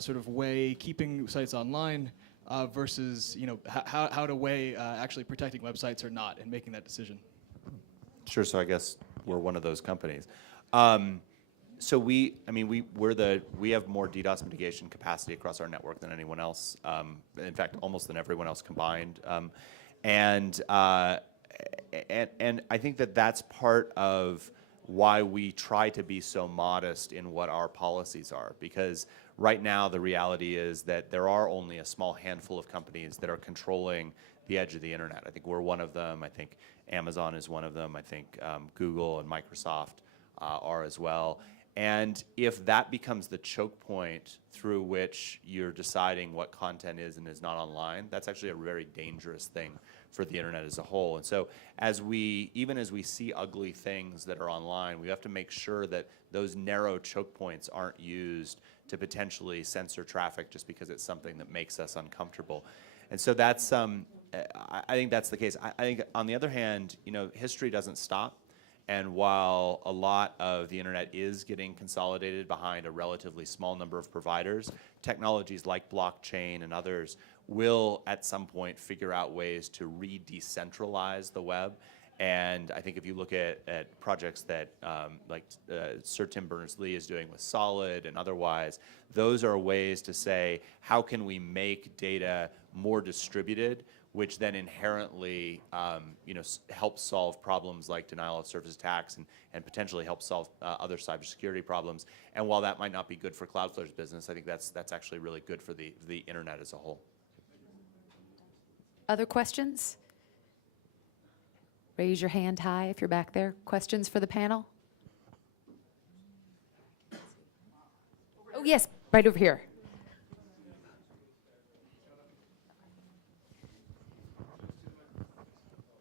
sort of weigh keeping sites online versus how to weigh actually protecting websites or not and making that decision? Sure. So I guess we're one of those companies. So we have more DDoS mitigation capacity across our network than anyone else. In fact, almost than everyone else combined. And I think that that's part of why we try to be so modest in what our policies are, because right now the reality is that there are only a small handful of companies that are controlling the edge of the internet. I think we're one of them. I think Amazon is one of them. I think Google and Microsoft are as well. And if that becomes the choke point through which you're deciding what content is and is not online, that's actually a very dangerous thing for the internet as a whole. And so even as we see ugly things that are online, we have to make sure that those narrow choke points aren't used to potentially censor traffic just because it's something that makes us uncomfortable. And so that's, I think that's the case. I think on the other hand, history doesn't stop. And while a lot of the internet is getting consolidated behind a relatively small number of providers, technologies like blockchain and others will at some point figure out ways to re-decentralize the web. And I think if you look at projects that Sir Tim Berners-Lee is doing with Solid and otherwise, those are ways to say, how can we make data more distributed, which then inherently helps solve problems like denial of service attacks and potentially help solve other cybersecurity problems. And while that might not be good for Cloudflare's business, I think that's actually really good for the internet as a whole. Other questions? Raise your hand high if you're back there. Questions for the panel? Oh, yes, right over here.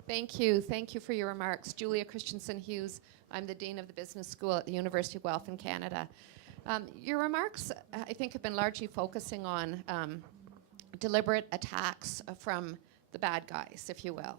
Thank you. Thank you for your remarks. Julia Christensen Hughes. I'm the Dean of the Business School at the University of Guelph in Canada. Your remarks, I think, have been largely focusing on deliberate attacks from the bad guys, if you will.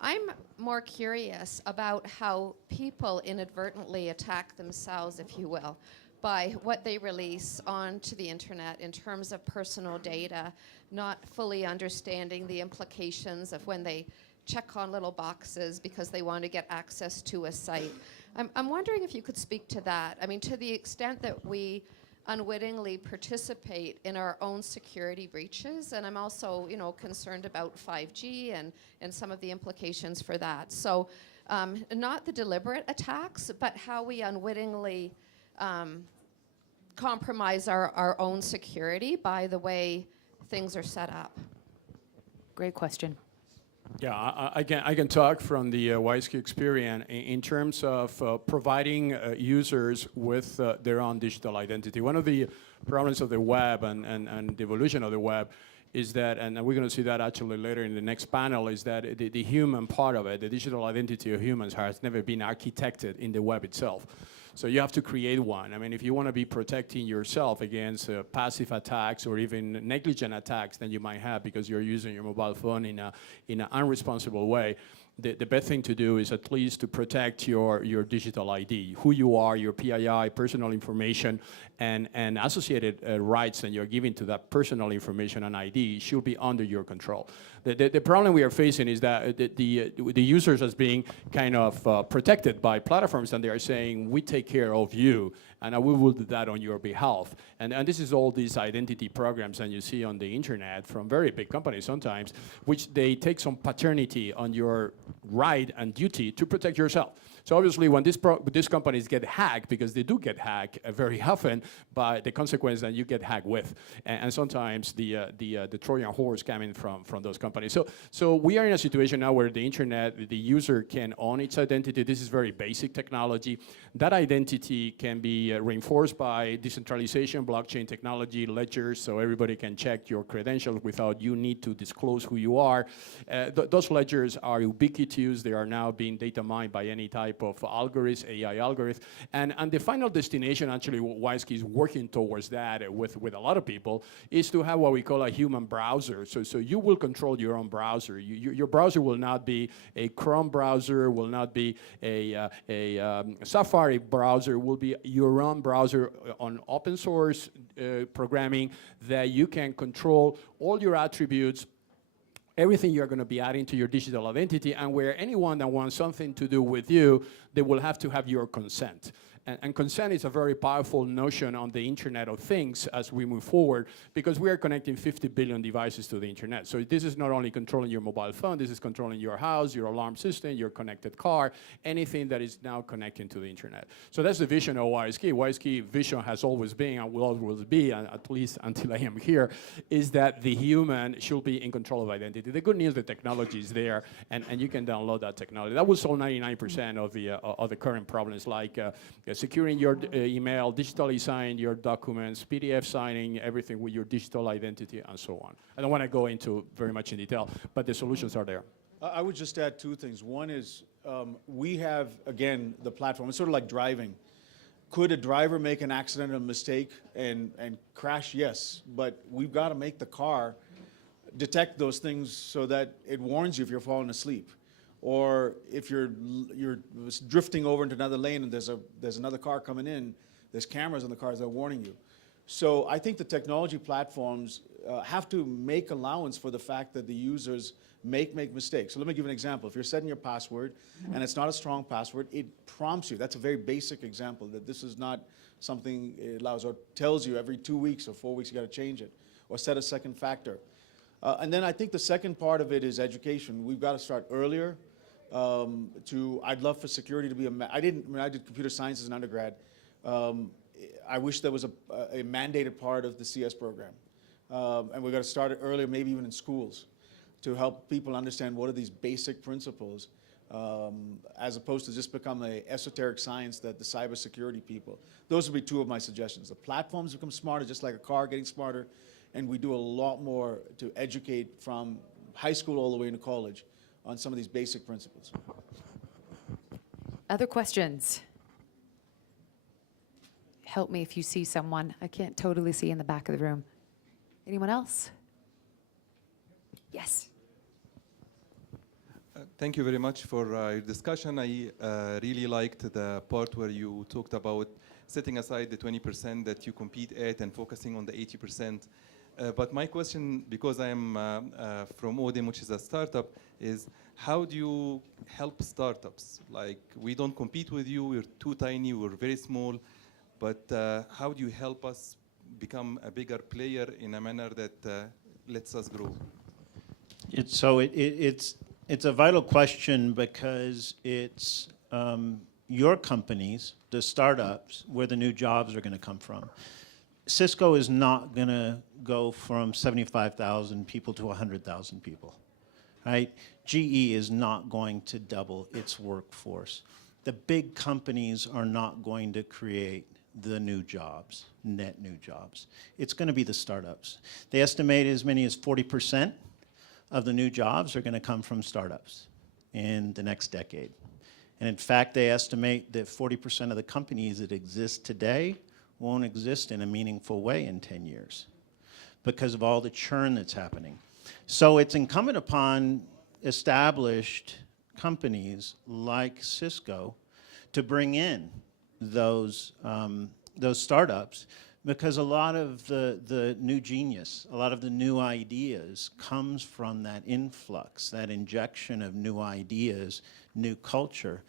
I'm more curious about how people inadvertently attack themselves, if you will, by what they release onto the internet in terms of personal data, not fully understanding the implications of when they check on little boxes because they want to get access to a site. I'm wondering if you could speak to that. I mean, to the extent that we unwittingly participate in our own security breaches, and I'm also, concerned about 5G and some of the implications for that. So, not the deliberate attacks, but how we unwittingly compromise our own security by the way things are set up. Great question. Yeah, I can talk from the WiseKey experience in terms of providing users with their own digital identity. One of the problems of the web and the evolution of the web is that, and we're going to see that actually later in the next panel, is that the human part of it, the digital identity of humans, has never been architected in the web itself. So you have to create one. I mean, if you want to be protecting yourself against passive attacks or even negligent attacks that you might have because you're using your mobile phone in an unresponsible way, the best thing to do is at least to protect your digital ID, who you are, your PII, personal information, and associated rights that you're giving to that personal information and ID should be under your control. The problem we are facing is that the users as being kind of protected by platforms, and they are saying, we take care of you, and we will do that on your behalf. And this is all these identity programs that you see on the internet from very big companies sometimes, which they take some paternity on your right and duty to protect yourself. So obviously when these companies get hacked, because they do get hacked very often, by the consequence that you get hacked with. And sometimes the Trojan horse coming from those companies. So we are in a situation now where the internet, the user can own its identity. This is very basic technology. That identity can be reinforced by decentralization, blockchain technology, ledgers, so everybody can check your credentials without you need to disclose who you are. Those ledgers are ubiquitous. They are now being data mined by any type of algorithm, AI algorithm. And the final destination, actually, WiseKey is working towards that with a lot of people, is to have what we call a human browser. So you will control your own browser. Your browser will not be a Chrome browser, will not be a Safari browser, will be your own browser on open source programming that you can control all your attributes, everything you're going to be adding to your digital identity, and where anyone that wants something to do with you, they will have to have your consent. And consent is a very powerful notion on the Internet of Things as we move forward, because we are connecting 50 billion devices to the Internet. So this is not only controlling your mobile phone, this is controlling your house, your alarm system, your connected car, anything that is now connecting to the Internet. So that's the vision of WiseKey. WiseKey vision has always been, and will always be, at least until I am here, is that the human should be in control of identity. The good news, the technology is there, and you can download that technology. That will solve 99% of the current problems, like securing your email, digitally signing your documents, PDF signing, everything with your digital identity, and so on. I don't want to go into very much in detail, but the solutions are there. I would just add two things. One is we have, again, the platform. It's sort of like driving. Could a driver make an accidental mistake and crash? Yes, but we've got to make the car detect those things so that it warns you if you're falling asleep, or if you're drifting over into another lane and there's another car coming in. There's cameras on the cars that are warning you. So I think the technology platforms have to make allowance for the fact that the users make mistakes. So let me give you an example. If you're setting your password and it's not a strong password, it prompts you. That's a very basic example that this is not something it allows or tells you every 2 weeks or 4 weeks you got to change it or set a second factor. And then I think the second part of it is education. We've got to start earlier. I'd love for security to be I did computer science as an undergrad. I wish there was a mandated part of the CS program. And we've got to start it earlier, maybe even in schools, to help people understand what are these basic principles, as opposed to just become an esoteric science that the cybersecurity people. Those would be two of my suggestions. The platforms become smarter, just like a car getting smarter, and we do a lot more to educate from high school all the way into college on some of these basic principles. Other questions? Help me if you see someone. I can't totally see in the back of the room. Anyone else? Yes. Thank you very much for your discussion. I really liked the part where you talked about setting aside the 20% that you compete at and focusing on the 80%. But my question, because I am from Odin, which is a startup, is how do you help startups? Like, we don't compete with you, we're too tiny, we're very small, but how do you help us become a bigger player in a manner that lets us grow? It's a vital question because it's your companies, the startups, where the new jobs are going to come from. Cisco is not going to go from 75,000 people to 100,000 people, right? GE is not going to double its workforce. The big companies are not going to create the new jobs, net new jobs. It's going to be the startups. They estimate as many as 40% of the new jobs are going to come from startups in the next decade. And in fact, they estimate that 40% of the companies that exist today won't exist in a meaningful way in 10 years because of all the churn that's happening. So it's incumbent upon established companies like Cisco to bring in those startups, because a lot of the new genius, a lot of the new ideas comes from that influx, that injection of new ideas, new culture.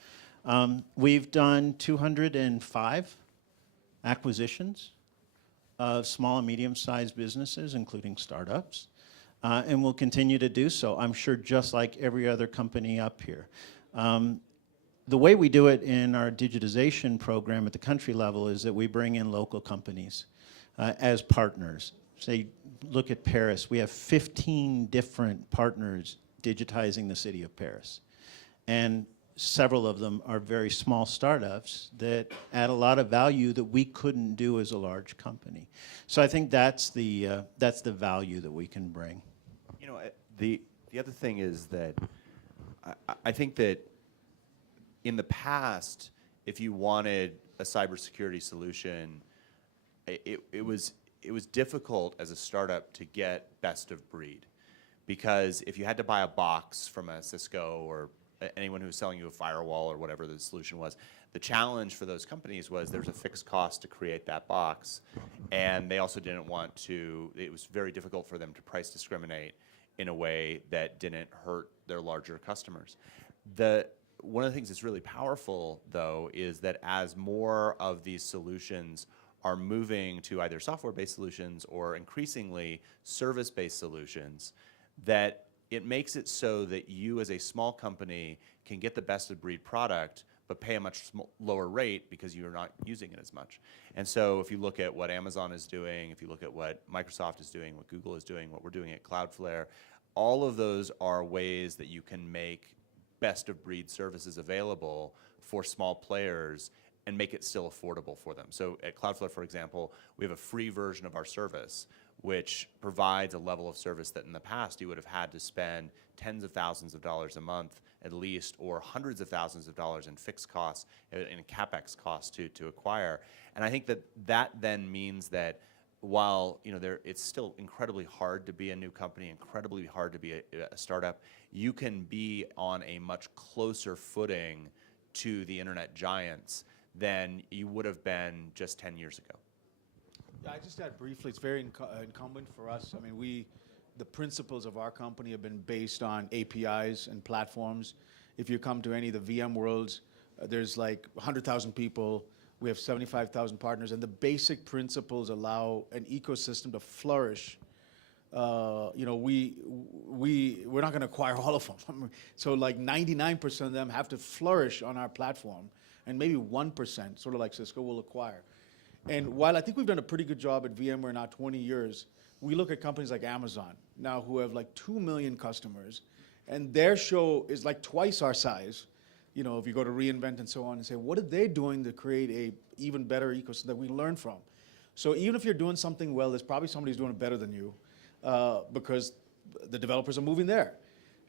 We've done 205 acquisitions of small and medium-sized businesses, including startups, and we'll continue to do so, I'm sure, just like every other company up here. The way we do it in our digitization program at the country level is that we bring in local companies as partners. Say, look at Paris. We have 15 different partners digitizing the city of Paris. And several of them are very small startups that add a lot of value that we couldn't do as a large company. So I think that's the value that we can bring. You know, the other thing is that I think that in the past, if you wanted a cybersecurity solution, it was difficult as a startup to get best of breed, because if you had to buy a box from a Cisco or anyone who was selling you a firewall or whatever the solution was, the challenge for those companies was there's a fixed cost to create that box, and they also didn't want to, it was very difficult for them to price discriminate in a way that didn't hurt their larger customers. One of the things that's really powerful, though, is that as more of these solutions are moving to either software-based solutions or increasingly service-based solutions, that it makes it so that you as a small company can get the best of breed product but pay a much lower rate because you're not using it as much. And so if you look at what Amazon is doing, if you look at what Microsoft is doing, what Google is doing, what we're doing at Cloudflare, all of those are ways that you can make best of breed services available for small players and make it still affordable for them. So at Cloudflare, for example, we have a free version of our service, which provides a level of service that in the past you would have had to spend tens of thousands of dollars a month at least, or hundreds of thousands of dollars in fixed costs, in CapEx costs to acquire. And I think that then means that while it's still incredibly hard to be a new company, incredibly hard to be a startup, you can be on a much closer footing to the internet giants than you would have been just 10 years ago. Yeah, I just add briefly, it's very incumbent for us. I mean, the principles of our company have been based on APIs and platforms. If you come to any of the VM worlds, there's like 100,000 people. We have 75,000 partners, and the basic principles allow an ecosystem to flourish. We're not going to acquire all of them. So like 99% of them have to flourish on our platform, and maybe 1%, sort of like Cisco, will acquire. And while I think we've done a pretty good job at VMware now 20 years, we look at companies like Amazon now who have like 2 million customers, and their show is like twice our size. If you go to reInvent and so on and say, what are they doing to create a even better ecosystem that we learn from? So even if you're doing something well, there's probably somebody who's doing it better than you because the developers are moving there.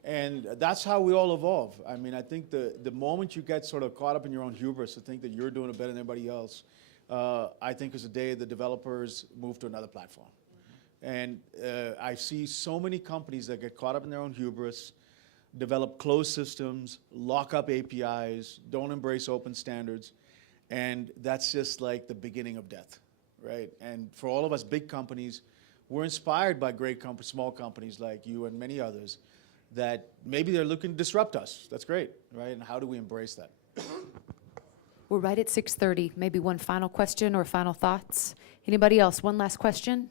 And that's how we all evolve. I mean, I think the moment you get sort of caught up in your own hubris to think that you're doing it better than everybody else, I think is the day the developers move to another platform. And I see so many companies that get caught up in their own hubris, develop closed systems, lock up APIs, don't embrace open standards, and that's just like the beginning of death, right? And for all of us big companies, we're inspired by great small companies like you and many others that maybe they're looking to disrupt us. That's great, right? And how do we embrace that? We're right at 6:30. Maybe one final question or final thoughts? Anybody else? One last question?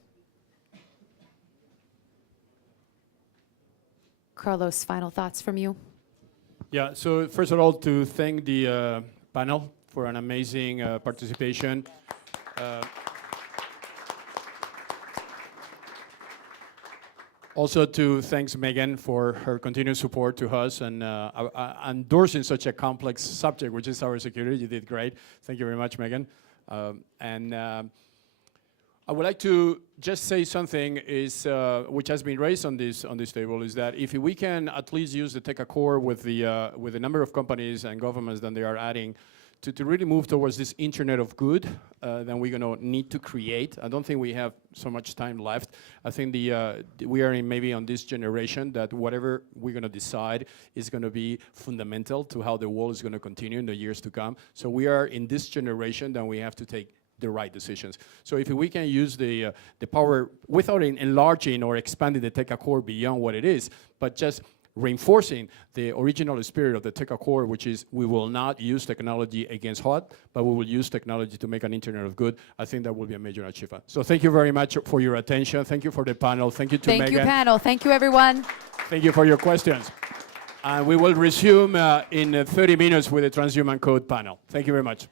Carlos, final thoughts from you? Yeah, so first of all, to thank the panel for an amazing participation. Also to thanks Megan for her continued support to us and endorsing such a complex subject, which is cybersecurity. You did great. Thank you very much, Megan. I would like to just say something which has been raised on this table, is that if we can at least use the TechAccord with the number of companies and governments that they are adding to really move towards this Internet of Good, then we're going to need to create. I don't think we have so much time left. I think we are maybe on this generation that whatever we're going to decide is going to be fundamental to how the world is going to continue in the years to come. So we are in this generation that we have to take the right decisions. So if we can use the power without enlarging or expanding the TechAccord beyond what it is, but just reinforcing the original spirit of the TechAccord, which is we will not use technology against HOT, but we will use technology to make an Internet of Good. I think that will be a major achievement. So thank you very much for your attention. Thank you for the panel. Thank you to Megan. Thank you, panel. Thank you, everyone. Thank you for your questions. And we will resume in 30 minutes with the Transhuman Code panel. Thank you very much.